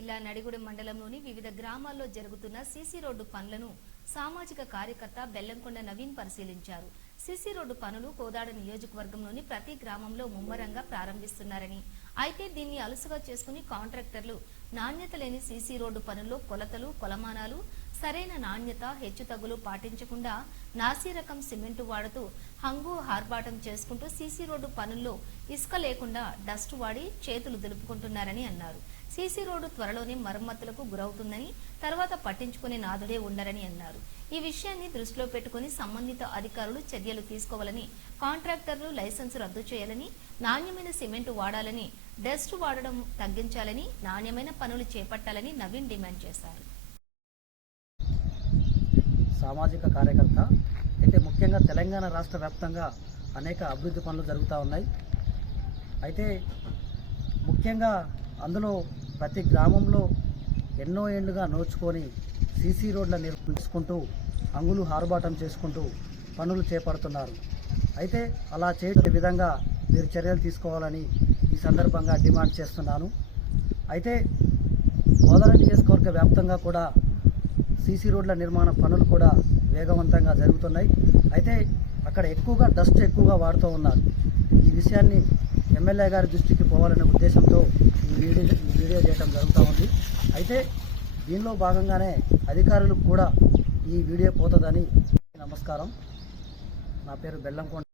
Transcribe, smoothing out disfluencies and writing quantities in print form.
జిల్లా నడిగూడెం మండలంలోని వివిధ గ్రామాల్లో జరుగుతున్న సీసీ రోడ్డు పనులను సామాజిక కార్యకర్త బెల్లంకొండ నవీన్ పరిశీలించారు. సీసీ రోడ్డు పనులు కోదాడ నియోజకవర్గంలోని ప్రతి గ్రామంలో ముమ్మరంగా ప్రారంభిస్తున్నారని, అయితే దీన్ని అలుసుగా చేసుకుని కాంట్రాక్టర్లు నాణ్యత లేని సీసీ రోడ్డు పనుల్లో కొలతలు, కొలమానాలు, సరైన నాణ్యత, హెచ్చుతగ్గులు పాటించకుండా నాసీ రకం సిమెంటు వాడుతూ హంగు హార్బాటం చేసుకుంటూ సీసీ రోడ్డు పనుల్లో ఇసుక లేకుండా డస్ట్ వాడి చేతులు దులుపుకుంటున్నారని అన్నారు. సీసీ రోడ్డు త్వరలోనే మరమ్మతులకు గురవుతుందని, తర్వాత పట్టించుకునే నాదుడే ఉండరని అన్నారు. ఈ విషయాన్ని దృష్టిలో పెట్టుకుని సంబంధిత అధికారులు చర్యలు తీసుకోవాలని, కాంట్రాక్టర్లు లైసెన్స్ రద్దు చేయాలని, నాణ్యమైన సిమెంటు వాడాలని, డస్ట్ వాడడం తగ్గించాలని, నాణ్యమైన పనులు చేపట్టాలని నవీన్ డిమాండ్ చేశారు. సామాజిక కార్యకర్త అయితే ముఖ్యంగా తెలంగాణ రాష్ట్ర వ్యాప్తంగా అనేక అభివృద్ధి పనులు జరుగుతూ ఉన్నాయి. అయితే ముఖ్యంగా అందులో ప్రతి గ్రామంలో ఎన్నో ఏళ్లుగా నోచుకొని సీసీ రోడ్ల నిర్మించుకుంటూ అంగులు హారుబాటం చేసుకుంటూ పనులు చేపడుతున్నారు. అయితే అలా చేయడం విధంగా మీరు చర్యలు తీసుకోవాలని ఈ సందర్భంగా డిమాండ్ చేస్తున్నాను. అయితే కోదాడ నియోజకవర్గ వ్యాప్తంగా కూడా సీసీ రోడ్ల నిర్మాణ పనులు కూడా వేగవంతంగా జరుగుతున్నాయి. అయితే అక్కడ డస్ట్ ఎక్కువగా వాడుతూ ఉన్నారు. ఈ విషయాన్ని ఎమ్మెల్యే గారి దృష్టికి పోవాలనే ఉద్దేశంతో ఈ వీడియో చేయడం జరుగుతూ ఉంది. అయితే దీనిలో భాగంగానే అధికారులకు కూడా ఈ వీడియో పోతుందని. నమస్కారం, నా పేరు బెల్లంకొండ.